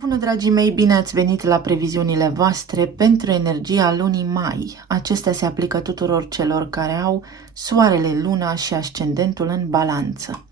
Bună, dragii mei, bine ați venit la previziunile voastre pentru energia lunii mai. Acestea se aplică tuturor celor care au soarele, luna și ascendentul în balanță.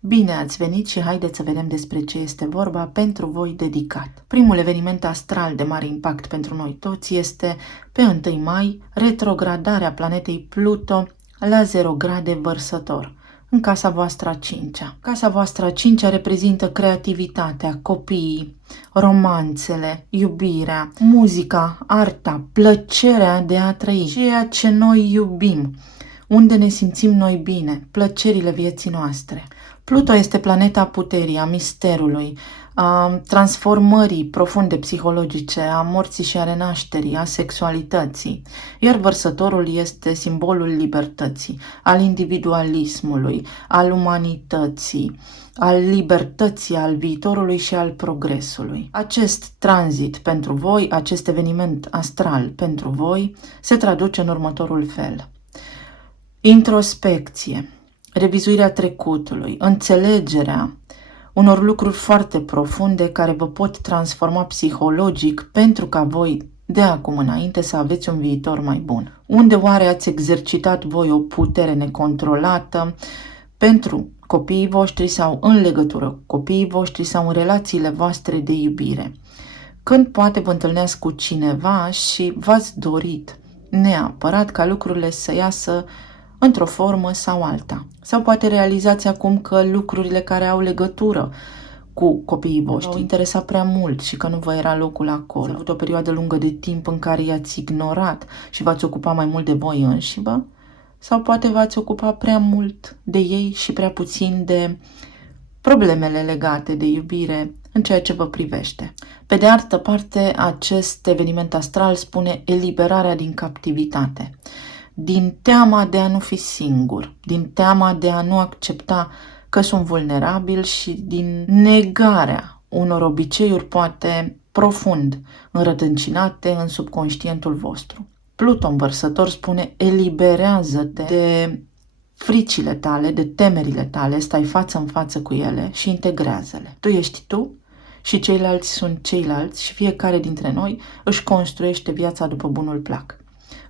Bine ați venit și haideți să vedem despre ce este vorba pentru voi dedicat. Primul eveniment astral de mare impact pentru noi toți este pe 1 mai retrogradarea planetei Pluto la 0 grade Vărsător, în casa voastră a 5-a. Casa voastră a 5-a reprezintă creativitatea, copiii, romanțele, iubirea, muzica, arta, plăcerea de a trăi, ceea ce noi iubim, unde ne simțim noi bine, plăcerile vieții noastre. Pluto este planeta puterii, a misterului, a transformării profunde psihologice, a morții și a renașterii, a sexualității, iar Vărsătorul este simbolul libertății, al individualismului, al umanității, al libertății, al viitorului și al progresului. Acest tranzit pentru voi, acest eveniment astral pentru voi, se traduce în următorul fel: introspecție, revizuirea trecutului, înțelegerea unor lucruri foarte profunde care vă pot transforma psihologic pentru ca voi de acum înainte să aveți un viitor mai bun. Unde oare ați exercitat voi o putere necontrolată pentru copiii voștri sau în legătură cu copiii voștri sau în relațiile voastre de iubire? Când poate vă întâlneați cu cineva și v-ați dorit neapărat ca lucrurile să iasă într-o formă sau alta. Sau poate realizați acum că lucrurile care au legătură cu copiii voștri v-au interesat prea mult și că nu vă era locul acolo. Ați avut o perioadă lungă de timp în care i-ați ignorat și v-ați ocupat mai mult de voi înșivă, sau poate v-ați ocupat prea mult de ei și prea puțin de problemele legate de iubire în ceea ce vă privește. Pe de altă parte, acest eveniment astral spune eliberarea din captivitate, din teama de a nu fi singur, din teama de a nu accepta că sunt vulnerabil și din negarea unor obiceiuri poate profund înrădăcinate în subconștientul vostru. Pluto în Vărsător spune: eliberează-te de fricile tale, de temerile tale, stai față în față cu ele și integrează-le. Tu ești tu și ceilalți sunt ceilalți și fiecare dintre noi își construiește viața după bunul plac.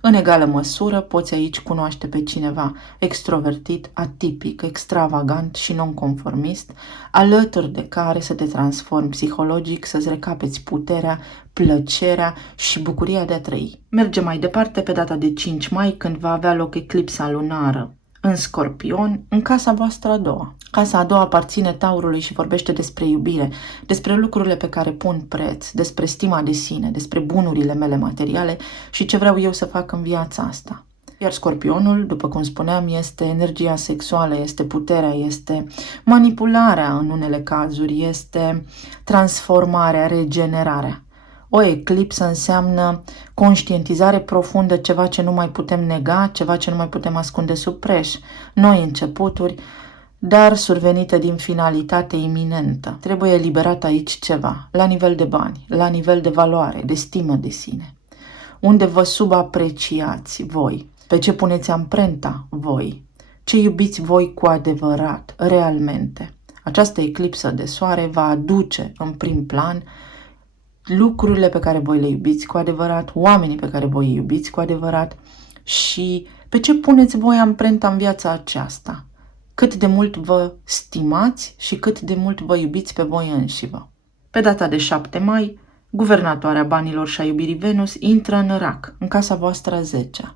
În egală măsură poți aici cunoaște pe cineva extrovertit, atipic, extravagant și nonconformist, alături de care să te transformi psihologic, să-ți recapeți puterea, plăcerea și bucuria de a trăi. Mergem mai departe pe data de 5 mai, când va avea loc eclipsa lunară în Scorpion, în casa voastră a doua. Casa a doua aparține Taurului și vorbește despre iubire, despre lucrurile pe care pun preț, despre stima de sine, despre bunurile mele materiale și ce vreau eu să fac în viața asta. Iar Scorpionul, după cum spuneam, este energia sexuală, este puterea, este manipularea în unele cazuri, este transformarea, regenerarea. O eclipsă înseamnă conștientizare profundă, ceva ce nu mai putem nega, ceva ce nu mai putem ascunde sub preș, noi începuturi, dar survenită din finalitate iminentă. Trebuie eliberat aici ceva, la nivel de bani, la nivel de valoare, de stimă de sine. Unde vă subapreciați voi, pe ce puneți amprenta voi, ce iubiți voi cu adevărat, realmente. Această eclipsă de soare va aduce în prim plan lucrurile pe care voi le iubiți cu adevărat, oamenii pe care voi îi iubiți cu adevărat și pe ce puneți voi amprenta în viața aceasta. Cât de mult vă stimați și cât de mult vă iubiți pe voi înșivă. Pe data de 7 mai, guvernatoarea banilor și a iubirii Venus intră în Rac, în casa voastră a 10-a.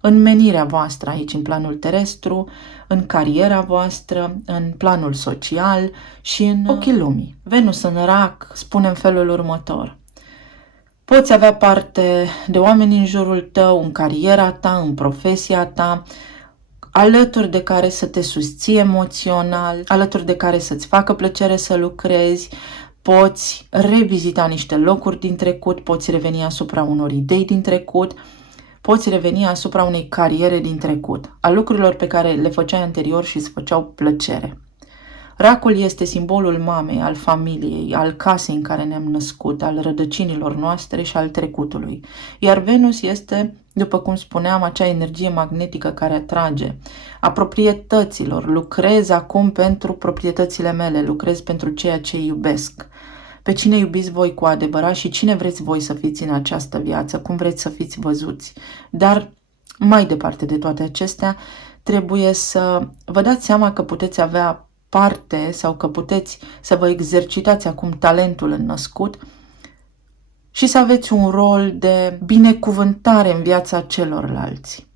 În menirea voastră aici, în planul terestru, în cariera voastră, în planul social și în ochii lumii. Venus în Rac spune în felul următor: poți avea parte de oameni în jurul tău, în cariera ta, în profesia ta, alături de care să te susții emoțional, alături de care să-ți facă plăcere să lucrezi. Poți revizita niște locuri din trecut, poți reveni asupra unor idei din trecut, poți reveni asupra unei cariere din trecut, a lucrurilor pe care le făceai anterior și îți făceau plăcere. Racul este simbolul mamei, al familiei, al casei în care ne-am născut, al rădăcinilor noastre și al trecutului. Iar Venus este, după cum spuneam, acea energie magnetică care atrage, a proprietăților. Lucrez acum pentru proprietățile mele, lucrez pentru ceea ce iubesc, pe cine iubiți voi cu adevărat și cine vreți voi să fiți în această viață, cum vreți să fiți văzuți. Dar mai departe de toate acestea, trebuie să vă dați seama că puteți avea parte sau că puteți să vă exercitați acum talentul înnăscut și să aveți un rol de binecuvântare în viața celorlalți.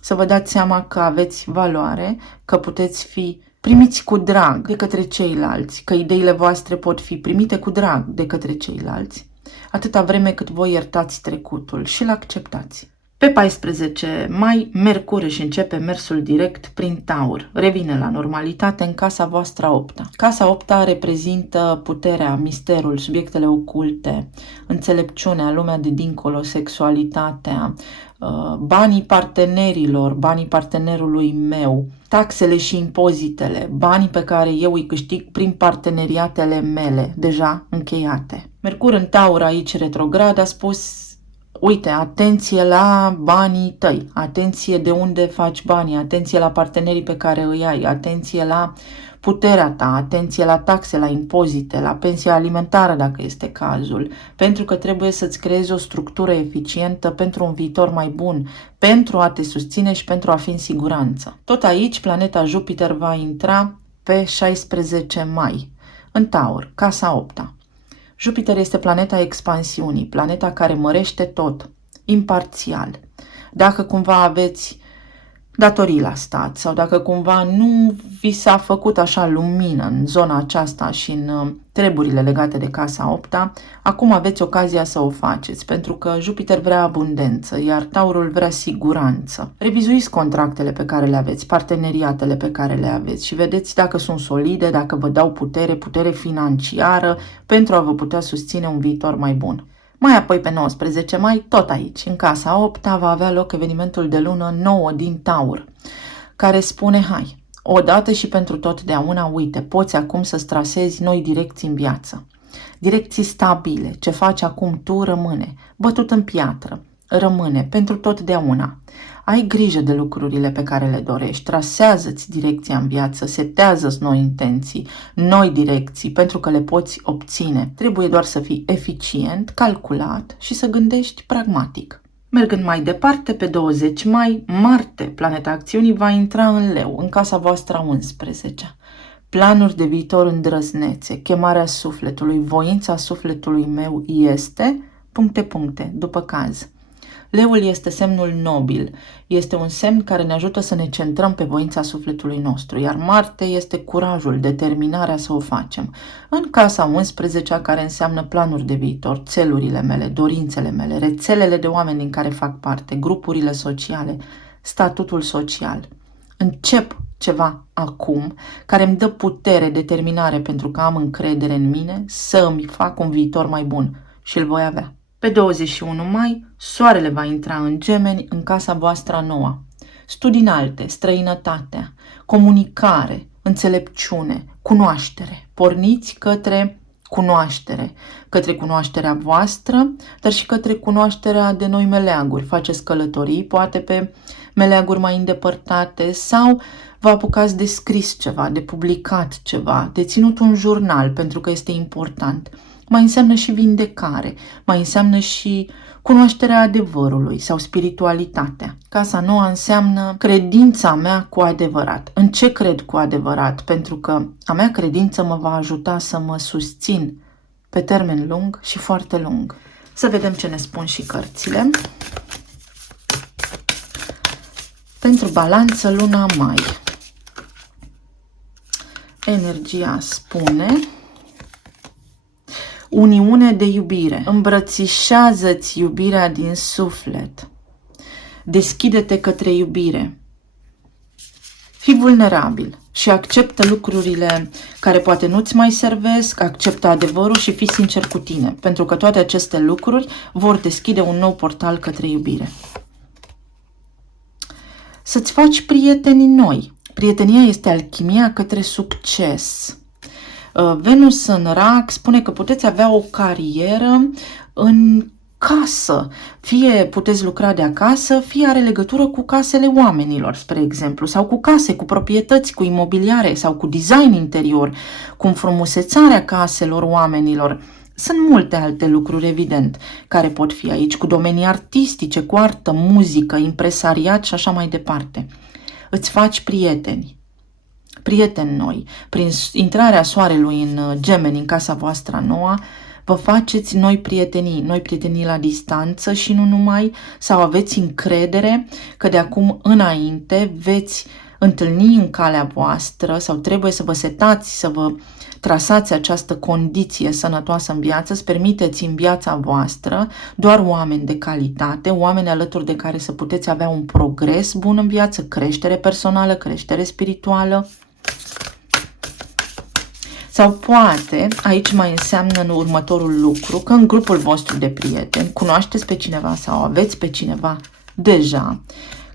Să vă dați seama că aveți valoare, că puteți fi primiți cu drag de către ceilalți, că ideile voastre pot fi primite cu drag de către ceilalți, atâta vreme cât voi iertați trecutul și îl acceptați. Pe 14 mai, Mercur își începe mersul direct prin Taur. Revine la normalitate în casa voastră a 8-a. Casa 8-a reprezintă puterea, misterul, subiectele oculte, înțelepciunea, lumea de dincolo, sexualitatea, banii partenerilor, banii partenerului meu, taxele și impozitele, banii pe care eu îi câștig prin parteneriatele mele, deja încheiate. Mercur în Taur aici retrograd a spus: uite, atenție la banii tăi, atenție de unde faci banii, atenție la partenerii pe care îi ai, atenție la puterea ta, atenție la taxe, la impozite, la pensia alimentară dacă este cazul, pentru că trebuie să-ți creezi o structură eficientă pentru un viitor mai bun, pentru a te susține și pentru a fi în siguranță. Tot aici, planeta Jupiter va intra pe 16 mai, în Taur, casa 8-a. Jupiter este planeta expansiunii, planeta care mărește tot, imparțial. Dacă cumva aveți datorii la stat sau dacă cumva nu vi s-a făcut așa lumină în zona aceasta și în treburile legate de casa 8-a, acum aveți ocazia să o faceți, pentru că Jupiter vrea abundență, iar Taurul vrea siguranță. Revizuiți contractele pe care le aveți, parteneriatele pe care le aveți și vedeți dacă sunt solide, dacă vă dau putere financiară pentru a vă putea susține un viitor mai bun. Mai apoi, pe 19 mai, tot aici, în casa 8-a, va avea loc evenimentul de lună nouă din Taur, care spune: hai, odată și pentru totdeauna, uite, poți acum să-ți trasezi noi direcții în viață. Direcții stabile, ce faci acum tu rămâne, bătut în piatră, rămâne pentru totdeauna. Ai grijă de lucrurile pe care le dorești, trasează-ți direcția în viață, setează-ți noi intenții, noi direcții, pentru că le poți obține. Trebuie doar să fii eficient, calculat și să gândești pragmatic. Mergând mai departe, pe 20 mai, Marte, planeta acțiunii, va intra în Leu, în casa voastră a 11-a. Planuri de viitor îndrăznețe, chemarea sufletului, voința sufletului meu este... ... după caz. Leul este semnul nobil, este un semn care ne ajută să ne centrăm pe voința sufletului nostru, iar Marte este curajul, determinarea să o facem. În casa 11-a, care înseamnă planuri de viitor, țelurile mele, dorințele mele, rețelele de oameni din care fac parte, grupurile sociale, statutul social. Încep ceva acum care îmi dă putere, determinare, pentru că am încredere în mine să îmi fac un viitor mai bun și îl voi avea. Pe 21 mai, Soarele va intra în Gemeni, în casa voastră a 9-a. Studii înalte, străinătatea, comunicare, înțelepciune, cunoaștere. Porniți către cunoaștere, către cunoașterea voastră, dar și către cunoașterea de noi meleaguri. Faceți călătorii, poate pe meleaguri mai îndepărtate, sau vă apucați de scris ceva, de publicat ceva, de ținut un jurnal, pentru că este important. Mai înseamnă și vindecare, mai înseamnă și cunoașterea adevărului sau spiritualitatea. Casa nouă înseamnă credința mea cu adevărat. În ce cred cu adevărat? Pentru că a mea credință mă va ajuta să mă susțin pe termen lung și foarte lung. Să vedem ce ne spun și cărțile. Pentru balanță, luna mai. Energia spune: uniune de iubire. Îmbrățișează-ți iubirea din suflet. Deschide-te către iubire. Fii vulnerabil și acceptă lucrurile care poate nu-ți mai servesc, acceptă adevărul și fii sincer cu tine, pentru că toate aceste lucruri vor deschide un nou portal către iubire. Să-ți faci prieteni noi. Prietenia este alchimia către succes. Venus în Rac spune că puteți avea o carieră în casă. Fie puteți lucra de acasă, fie are legătură cu casele oamenilor, spre exemplu, sau cu case, cu proprietăți, cu imobiliare sau cu design interior, cu înfrumusețarea caselor oamenilor. Sunt multe alte lucruri, evident, care pot fi aici, cu domenii artistice, cu artă, muzică, impresariat și așa mai departe. Îți faci prieteni noi. Prin intrarea soarelui în Gemeni, în casa voastră nouă, vă faceți noi prietenii la distanță și nu numai, sau aveți încredere că de acum înainte veți întâlni în calea voastră sau trebuie să vă setați, să vă trasați această condiție sănătoasă în viață, să permiteți în viața voastră doar oameni de calitate, oameni alături de care să puteți avea un progres bun în viață, creștere personală, creștere spirituală. Sau poate, aici mai înseamnă în următorul lucru, că în grupul vostru de prieteni cunoașteți pe cineva sau aveți pe cineva deja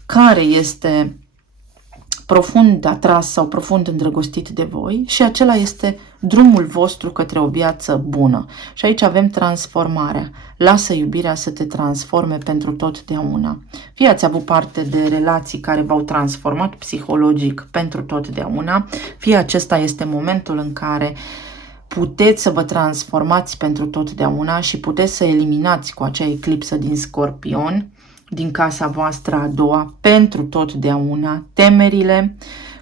care este profund atras sau profund îndrăgostit de voi și acela este drumul vostru către o viață bună. Și aici avem transformarea. Lasă iubirea să te transforme pentru totdeauna. Fie ați avut parte de relații care v-au transformat psihologic pentru totdeauna, fie acesta este momentul în care puteți să vă transformați pentru totdeauna și puteți să eliminați cu acea eclipsă din Scorpion, din casa voastră a doua, pentru totdeauna, temerile,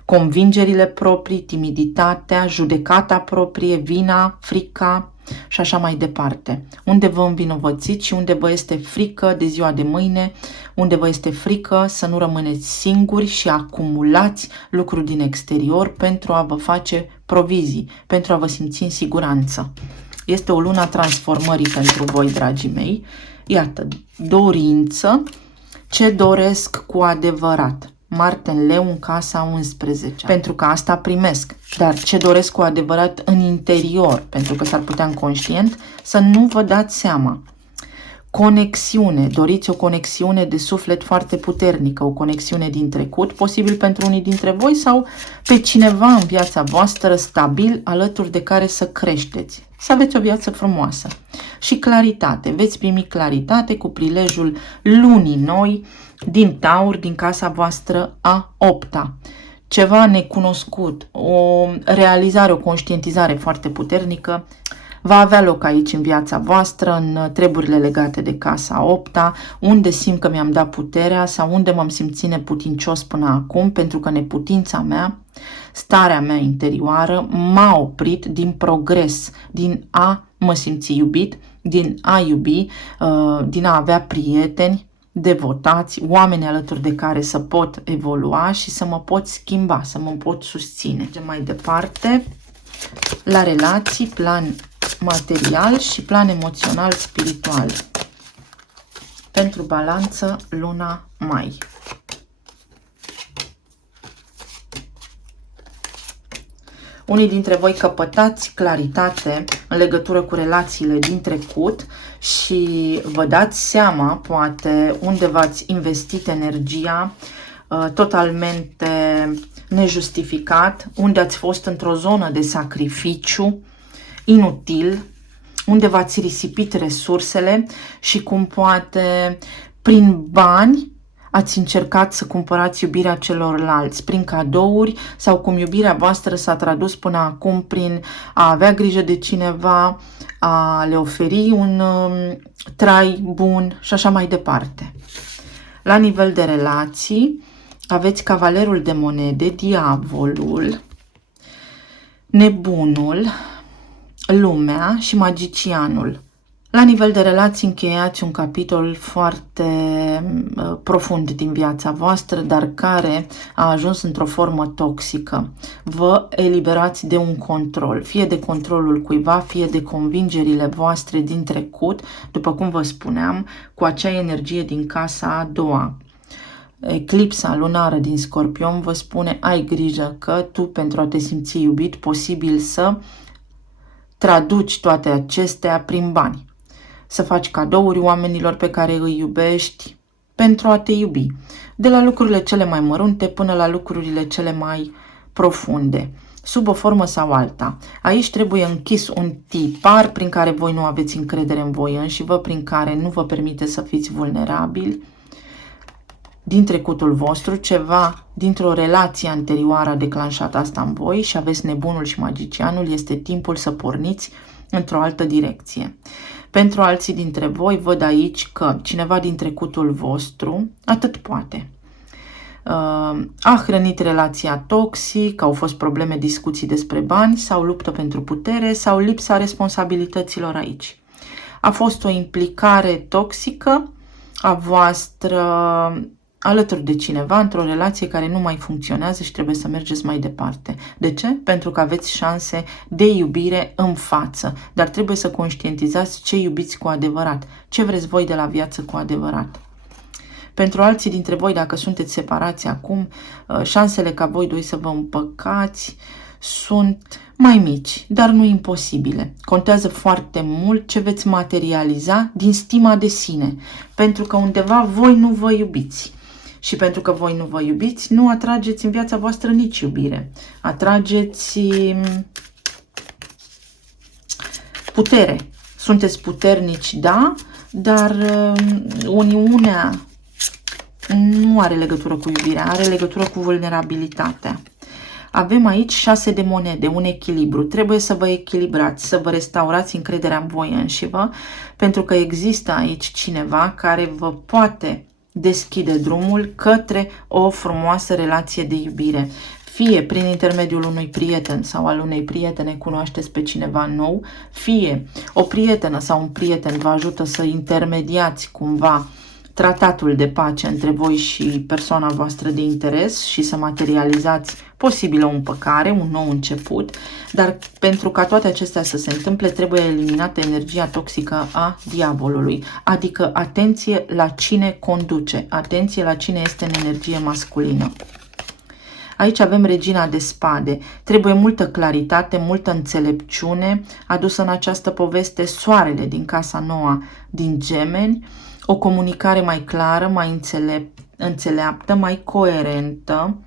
convingerile proprii, timiditatea, judecata proprie, vina, frica și așa mai departe. Unde vă învinovățiți și unde vă este frică de ziua de mâine, unde vă este frică să nu rămâneți singuri și acumulați lucruri din exterior pentru a vă face provizii, pentru a vă simți în siguranță. Este o lună a transformării pentru voi, dragii mei. Iată, dorință, ce doresc cu adevărat. Marte în Leu în casa 11, pentru că asta primesc. Dar ce doresc cu adevărat în interior, pentru că s-ar putea inconștient să nu vă dați seama. Conexiune, doriți o conexiune de suflet foarte puternică, o conexiune din trecut, posibil pentru unii dintre voi sau pe cineva în viața voastră stabil, alături de care să creșteți, să aveți o viață frumoasă. Și claritate, veți primi claritate cu prilejul lunii noi din Taur, din casa voastră a 8-a. Ceva necunoscut, o realizare, o conștientizare foarte puternică va avea loc aici în viața voastră, în treburile legate de casa 8-a, unde simt că mi-am dat puterea sau unde m-am simțit neputincios până acum, pentru că neputința mea, starea mea interioară m-a oprit din progres, din a mă simți iubit, din a iubi, din a avea prieteni devotați, oameni alături de care să pot evolua și să mă pot schimba, să mă pot susține. Mergem mai departe la relații, plan material și plan emoțional, spiritual. Pentru balanță, luna mai. Unii dintre voi căpătați claritate în legătură cu relațiile din trecut și vă dați seama, poate, unde v-ați investit energia totalmente nejustificat, unde ați fost într-o zonă de sacrificiu inutil, unde v-ați risipit resursele și cum poate prin bani ați încercat să cumpărați iubirea celorlalți, prin cadouri sau cum iubirea voastră s-a tradus până acum prin a avea grijă de cineva, a le oferi un trai bun și așa mai departe. La nivel de relații, aveți cavalerul de monede, diavolul, nebunul, lumea și magicianul. La nivel de relații încheiați un capitol foarte profund din viața voastră, dar care a ajuns într-o formă toxică. Vă eliberați de un control, fie de controlul cuiva, fie de convingerile voastre din trecut, după cum vă spuneam, cu acea energie din casa a doua. Eclipsa lunară din Scorpion vă spune: ai grijă că tu, pentru a te simți iubit, posibil să traduci toate acestea prin bani. Să faci cadouri oamenilor pe care îi iubești pentru a te iubi. De la lucrurile cele mai mărunte până la lucrurile cele mai profunde, sub o formă sau alta. Aici trebuie închis un tipar prin care voi nu aveți încredere în voi înșivă, prin care nu vă permite să fiți vulnerabili din trecutul vostru, ceva dintr-o relație anterioară a declanșat asta în voi și aveți nebunul și magicianul. Este timpul să porniți într-o altă direcție. Pentru alții dintre voi văd aici că cineva din trecutul vostru atât poate. A hrănit relația toxic, au fost probleme, discuții despre bani sau luptă pentru putere sau lipsa responsabilităților aici. A fost o implicare toxică a voastră alături de cineva într-o relație care nu mai funcționează și trebuie să mergeți mai departe. De ce? Pentru că aveți șanse de iubire în față, dar trebuie să conștientizați ce iubiți cu adevărat, ce vreți voi de la viață cu adevărat. Pentru alții dintre voi, dacă sunteți separați acum, șansele ca voi doi să vă împăcați sunt mai mici, dar nu imposibile. Contează foarte mult ce veți materializa din stima de sine, pentru că undeva voi nu vă iubiți. Și pentru că voi nu vă iubiți, nu atrageți în viața voastră nici iubire. Atrageți putere. Sunteți puternici, da, dar uniunea nu are legătură cu iubirea, are legătură cu vulnerabilitatea. Avem aici 6 de monede, un echilibru. Trebuie să vă echilibrați, să vă restaurați încrederea în voi înșivă, pentru că există aici cineva care vă poate deschide drumul către o frumoasă relație de iubire. Fie prin intermediul unui prieten sau al unei prietene cunoașteți pe cineva nou, fie o prietenă sau un prieten vă ajută să intermediați cumva tratatul de pace între voi și persoana voastră de interes și să materializați posibil o împăcare, un nou început, dar pentru ca toate acestea să se întâmple trebuie eliminată energia toxică a diavolului, adică atenție la cine conduce, atenție la cine este în energie masculină. Aici avem regina de spade. Trebuie multă claritate, multă înțelepciune adusă în această poveste, soarele din casa noua din Gemeni, o comunicare mai clară, mai înțeleaptă, mai coerentă.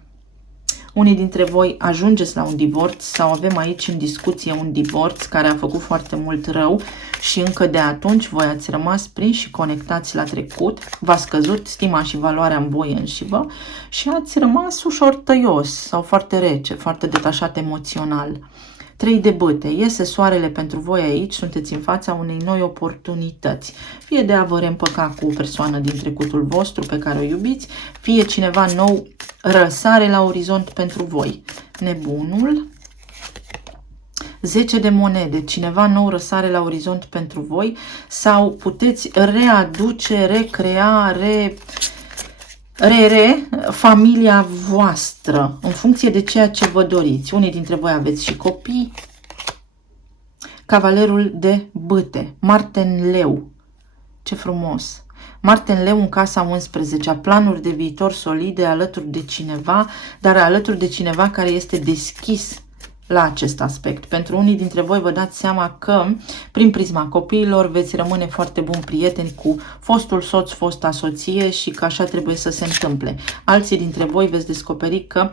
Unii dintre voi ajungeți la un divorț sau avem aici în discuție un divorț care a făcut foarte mult rău și încă de atunci voi ați rămas prinși și conectați la trecut, v-a scăzut stima și valoarea în voi înșivă și ați rămas ușor tăios sau foarte rece, foarte detașat emoțional. 3 de bâte. Iese soarele pentru voi aici, sunteți în fața unei noi oportunități. Fie de a vă reîmpăca cu o persoană din trecutul vostru pe care o iubiți, fie cineva nou răsare la orizont pentru voi. Nebunul. 10 de monede. Cineva nou răsare la orizont pentru voi sau puteți readuce, recrea, familia voastră, în funcție de ceea ce vă doriți. Unii dintre voi aveți și copii. Cavalerul de bâte, Marte în leu. Ce frumos! Marte în leu în casa 11, planuri de viitor solide alături de cineva, dar alături de cineva care este deschis la acest aspect. Pentru unii dintre voi vă dați seama că prin prisma copiilor veți rămâne foarte buni prieteni cu fostul soț, fosta soție și că așa trebuie să se întâmple. Alții dintre voi veți descoperi că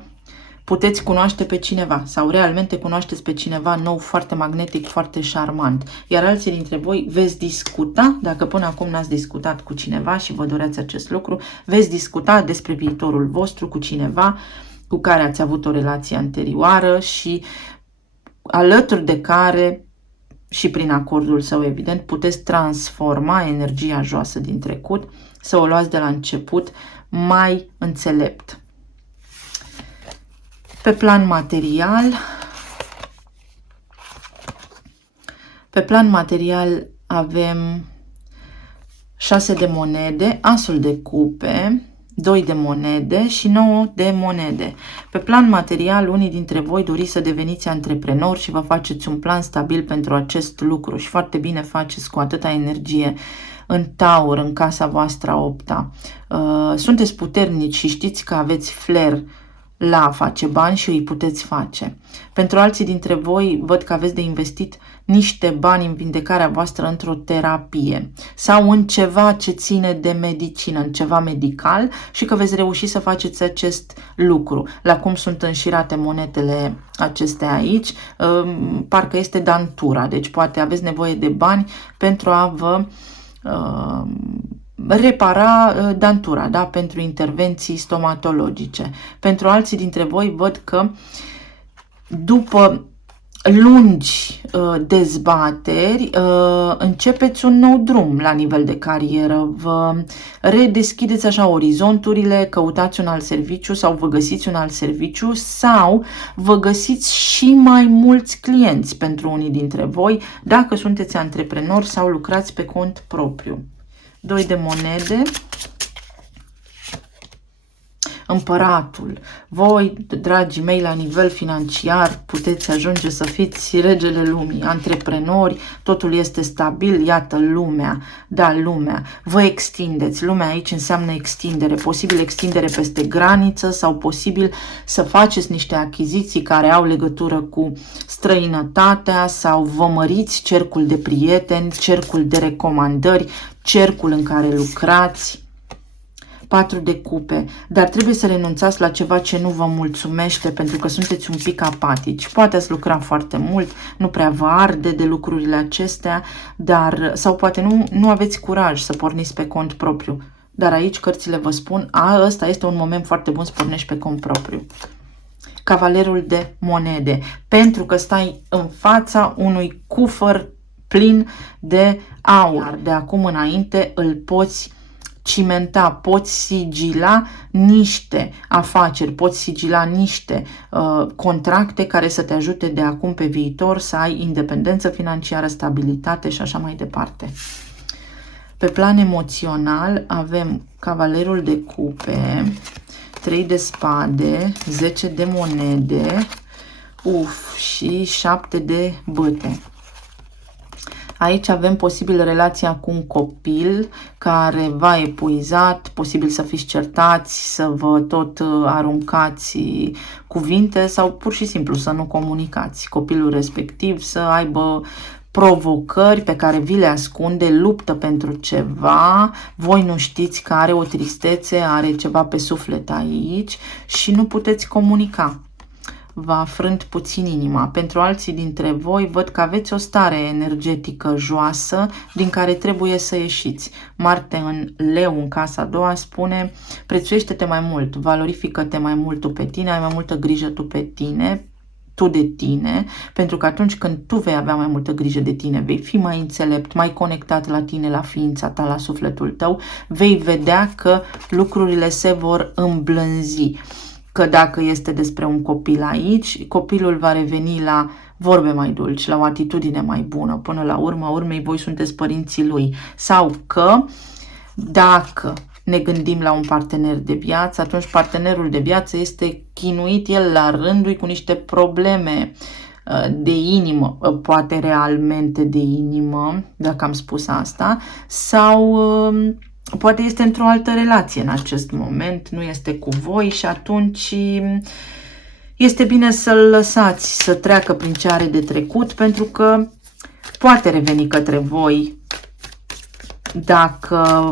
puteți cunoaște pe cineva sau realmente cunoașteți pe cineva nou, foarte magnetic, foarte șarmant. Iar alții dintre voi veți discuta, dacă până acum n-ați discutat cu cineva și vă doreați acest lucru, veți discuta despre viitorul vostru cu cineva cu care ați avut o relație anterioară și alături de care și prin acordul său evident puteți transforma energia joasă din trecut, să o luați de la început mai înțelept. Pe plan material avem 6 de monede, asul de cupe, 2 de monede și 9 de monede. Pe plan material, unii dintre voi doriți să deveniți antreprenori și vă faceți un plan stabil pentru acest lucru și foarte bine faceți cu atâta energie în Taur, în casa voastră a 8-a. Sunteți puternici și știți că aveți flair la a face bani și îi puteți face. Pentru alții dintre voi, văd că aveți de investit niște bani în vindecarea voastră într-o terapie sau în ceva ce ține de medicină, în ceva medical și că veți reuși să faceți acest lucru. La cum sunt înșirate monetele acestea aici, parcă este dantura, deci poate aveți nevoie de bani pentru a vă repara dantura, da? Pentru intervenții stomatologice. Pentru alții dintre voi văd că după lungi dezbateri, începeți un nou drum la nivel de carieră, vă redeschideți așa orizonturile, căutați un alt serviciu sau vă găsiți un alt serviciu sau vă găsiți și mai mulți clienți pentru unii dintre voi dacă sunteți antreprenori sau lucrați pe cont propriu. 2 de monede. Împăratul. Voi, dragii mei, la nivel financiar, puteți ajunge să fiți regele lumii, antreprenori, totul este stabil, iată lumea, da, lumea. Vă extindeți, lumea aici înseamnă extindere, posibil extindere peste graniță sau posibil să faceți niște achiziții care au legătură cu străinătatea sau vă măriți cercul de prieteni, cercul de recomandări, cercul în care lucrați. 4 de cupe, dar trebuie să renunțați la ceva ce nu vă mulțumește pentru că sunteți un pic apatici. Poate ați lucra foarte mult, nu prea vă arde de lucrurile acestea, dar sau poate nu aveți curaj să porniți pe cont propriu. Dar aici cărțile vă spun, ăsta este un moment foarte bun să pornești pe cont propriu. Cavalerul de monede, pentru că stai în fața unui cufăr plin de aur. De acum înainte îl poți cimenta, poți sigila niște afaceri, poți sigila niște contracte care să te ajute de acum pe viitor să ai independență financiară, stabilitate și așa mai departe. Pe plan emoțional avem Cavalerul de cupe, 3 de spade, 10 de monede, și 7 de bâte. Aici avem posibil relația cu un copil care v-a epuizat, posibil să fiți certați, să vă tot aruncați cuvinte sau pur și simplu să nu comunicați. Copilul respectiv să aibă provocări pe care vi le ascunde, luptă pentru ceva, voi nu știți că are o tristețe, are ceva pe suflet aici și nu puteți comunica. V-a frânt puțin inima. Pentru alții dintre voi văd că aveți o stare energetică joasă din care trebuie să ieșiți. Marte în Leu, în casa a doua, spune: prețuiește-te mai mult, valorifică-te mai mult tu pe tine, ai mai multă grijă tu de tine, pentru că atunci când tu vei avea mai multă grijă de tine, vei fi mai înțelept, mai conectat la tine, la ființa ta, la sufletul tău, vei vedea că lucrurile se vor îmblânzi. Că dacă este despre un copil aici, copilul va reveni la vorbe mai dulci, la o atitudine mai bună. Până la urmei, voi sunteți părinții lui. Sau că dacă ne gândim la un partener de viață, atunci partenerul de viață este chinuit el la rândul cu niște probleme de inimă, poate realmente de inimă, dacă am spus asta, sau poate este într-o altă relație în acest moment, nu este cu voi și atunci este bine să-l lăsați să treacă prin ce are de trecut, pentru că poate reveni către voi dacă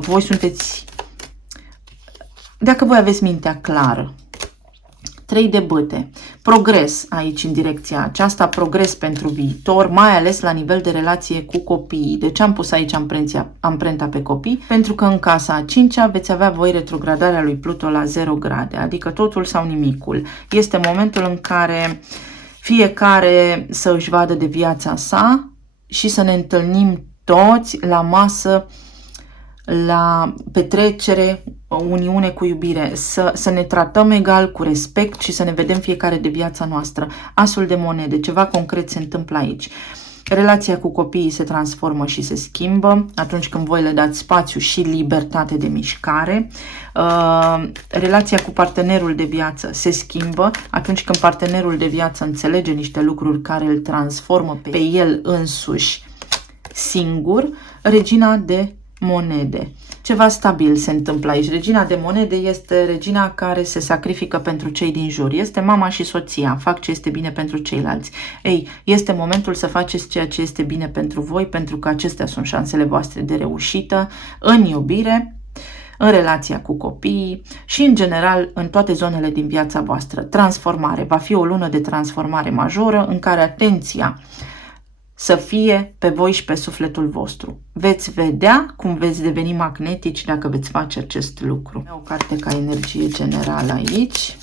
voi aveți mintea clară. 3 de bâte. Progres aici în direcția aceasta, progres pentru viitor, mai ales la nivel de relație cu copiii. De ce am pus aici amprenta pe copii? Pentru că în casa a 5-a veți avea voi retrogradarea lui Pluto la 0 grade, adică totul sau nimicul. Este momentul în care fiecare să își vadă de viața sa și să ne întâlnim toți la masă, la petrecere, uniune cu iubire, să ne tratăm egal, cu respect și să ne vedem fiecare de viața noastră. Asul de monede, ceva concret se întâmplă aici. Relația cu copiii se transformă și se schimbă atunci când voi le dați spațiu și libertate de mișcare. Relația cu partenerul de viață se schimbă atunci când partenerul de viață înțelege niște lucruri care îl transformă pe el însuși singur. Regina de monede. Ceva stabil se întâmplă aici. Regina de monede este regina care se sacrifică pentru cei din jur. Este mama și soția. Fac ce este bine pentru ceilalți. Ei, este momentul să faceți ceea ce este bine pentru voi, pentru că acestea sunt șansele voastre de reușită în iubire, în relația cu copiii și, în general, în toate zonele din viața voastră. Transformare. Va fi o lună de transformare majoră în care atenția să fie pe voi și pe sufletul vostru. Veți vedea cum veți deveni magnetici dacă veți face acest lucru. O carte ca energie generală aici.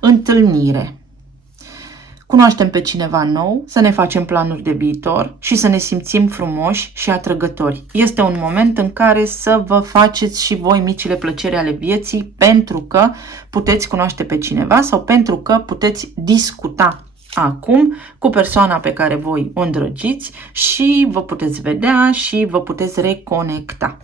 Întâlnire. cunoaștem pe cineva nou, să ne facem planuri de viitor și să ne simțim frumoși și atrăgători. Este un moment în care să vă faceți și voi micile plăceri ale vieții, pentru că puteți cunoaște pe cineva sau pentru că puteți discuta acum cu persoana pe care voi o îndrăgiți și vă puteți vedea și vă puteți reconecta.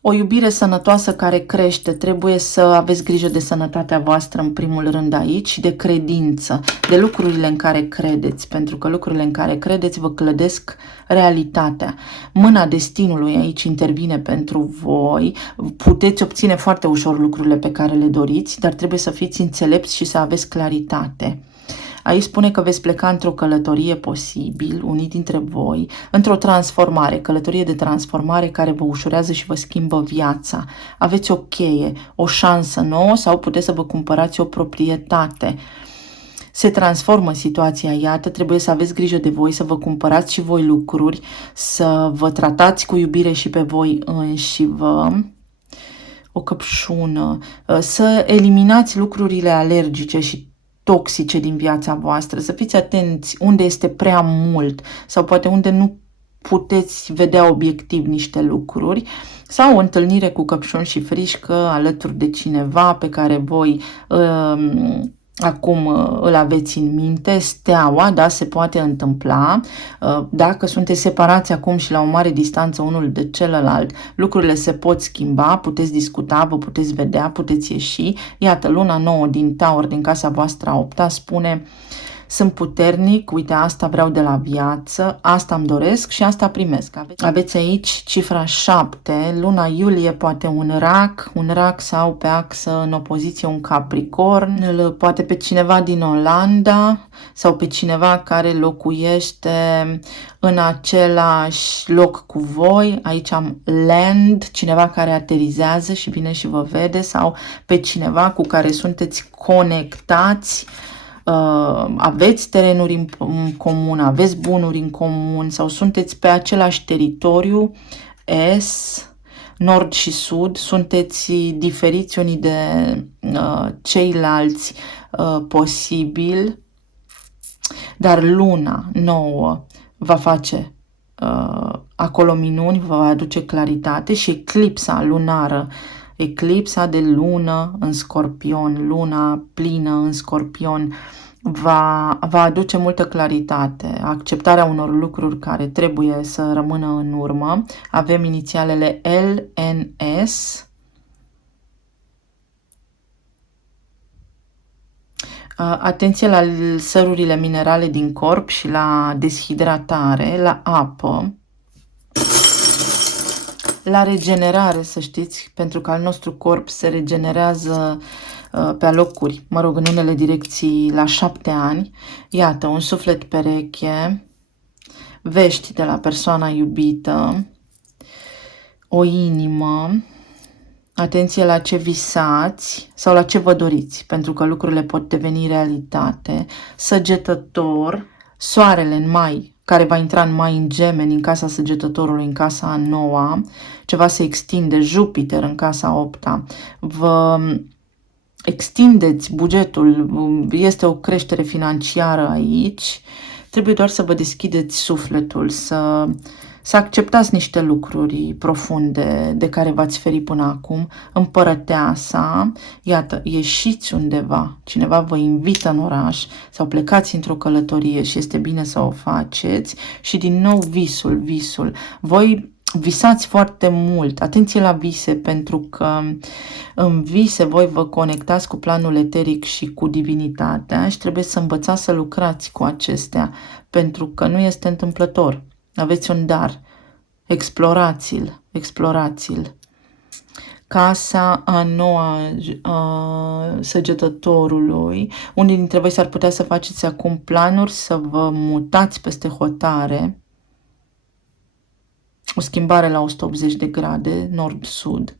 O iubire sănătoasă care crește, trebuie să aveți grijă de sănătatea voastră în primul rând aici și de credință, de lucrurile în care credeți, pentru că lucrurile în care credeți vă clădesc realitatea. Mâna destinului aici intervine pentru voi, puteți obține foarte ușor lucrurile pe care le doriți, dar trebuie să fiți înțelepți și să aveți claritate. Aici spune că veți pleca într-o călătorie posibil, unii dintre voi, într-o transformare, călătorie de transformare care vă ușurează și vă schimbă viața. Aveți o cheie, o șansă nouă sau puteți să vă cumpărați o proprietate. Se transformă situația, iată, trebuie să aveți grijă de voi, să vă cumpărați și voi lucruri, să vă tratați cu iubire și pe voi înșivă. O căpșună, să eliminați lucrurile alergice și toxice din viața voastră, să fiți atenți unde este prea mult sau poate unde nu puteți vedea obiectiv niște lucruri, sau o întâlnire cu căpșuni și frișcă alături de cineva pe care voi acum îl aveți în minte, steaua, da, se poate întâmpla. Dacă sunteți separați acum și la o mare distanță unul de celălalt, lucrurile se pot schimba, puteți discuta, vă puteți vedea, puteți ieși. Iată, luna nouă din Taur, din casa voastră a 8-a, spune: sunt puternic, uite, asta vreau de la viață, asta îmi doresc și asta primesc. Aveți aici cifra 7, luna iulie, poate un rac sau pe axă în opoziție un capricorn, poate pe cineva din Olanda sau pe cineva care locuiește în același loc cu voi. Aici am land, cineva care aterizează și vine și vă vede, sau pe cineva cu care sunteți conectați. Aveți terenuri în comun, aveți bunuri în comun sau sunteți pe același teritoriu, nord și sud, sunteți diferiți unii de ceilalți posibil, dar luna nouă va face acolo minuni, vă va aduce claritate, și eclipsa lunară, eclipsa de lună în Scorpion, luna plină în Scorpion, va aduce multă claritate, acceptarea unor lucruri care trebuie să rămână în urmă. Avem inițialele LNS. Atenție la sărurile minerale din corp și la deshidratare, la apă, la regenerare, să știți, pentru că al nostru corp se regenerează pe alocuri, mă rog, în unele direcții la 7 ani. Iată, un suflet pereche, vești de la persoana iubită, o inimă, atenție la ce visați sau la ce vă doriți, pentru că lucrurile pot deveni realitate. Săgetător, soarele în mai, care va intra în mai în Gemeni, în casa Săgetătorului, în casa a 9-a, ceva se extinde, Jupiter în casa 8-a, vă extindeți bugetul, este o creștere financiară aici, trebuie doar să vă deschideți sufletul, să acceptați niște lucruri profunde de care v-ați ferit până acum. Împărăteasa, iată, ieșiți undeva, cineva vă invită în oraș sau plecați într-o călătorie și este bine să o faceți. Și din nou visul. Voi visați foarte mult, atenție la vise, pentru că în vise voi vă conectați cu planul eteric și cu divinitatea și trebuie să învățați să lucrați cu acestea, pentru că nu este întâmplător. Aveți un dar, explorați-l. Casa a 9-a Săgetătorului, unii dintre voi s-ar putea să faceți acum planuri să vă mutați peste hotare, o schimbare la 180 de grade, nord-sud,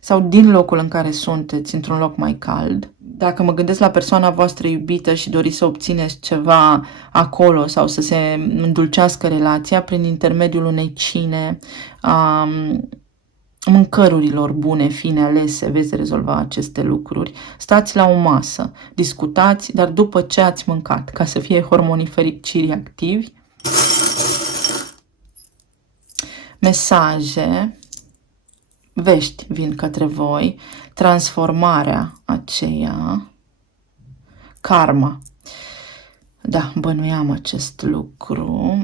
sau din locul în care sunteți, într-un loc mai cald. Dacă mă gândesc la persoana voastră iubită și doriți să obțineți ceva acolo sau să se îndulcească relația prin intermediul unei cine, mâncărurilor bune, fine, alese, veți rezolva aceste lucruri. Stați la o masă, discutați, dar după ce ați mâncat, ca să fie hormonii fericirii activi. Mesaje, vești vin către voi, transformarea aceea, karma. Da, bănuiam acest lucru.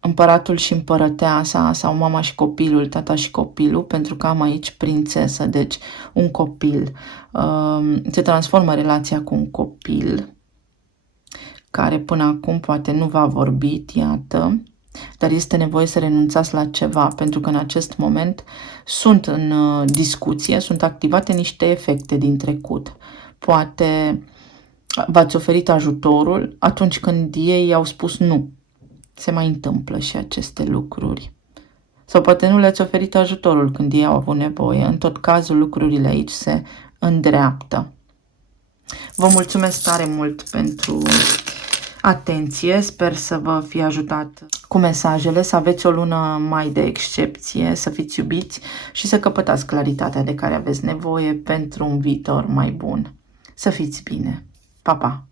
Împăratul și împărăteasa sau mama și copilul, tata și copilul, pentru că am aici prințesă, deci un copil. Se transformă relația cu un copil care până acum poate nu v-a vorbit, iată, dar este nevoie să renunțați la ceva, pentru că în acest moment sunt în discuție, sunt activate niște efecte din trecut. Poate v-ați oferit ajutorul atunci când ei au spus nu. Se mai întâmplă și aceste lucruri. Sau poate nu le-ați oferit ajutorul când ei au avut nevoie. În tot cazul, lucrurile aici se îndreaptă. Vă mulțumesc tare mult pentru atenție. Sper să vă fi ajutat cu mesajele, să aveți o lună mai de excepție, să fiți iubiți și să căpătați claritatea de care aveți nevoie pentru un viitor mai bun. Să fiți bine! Pa, pa!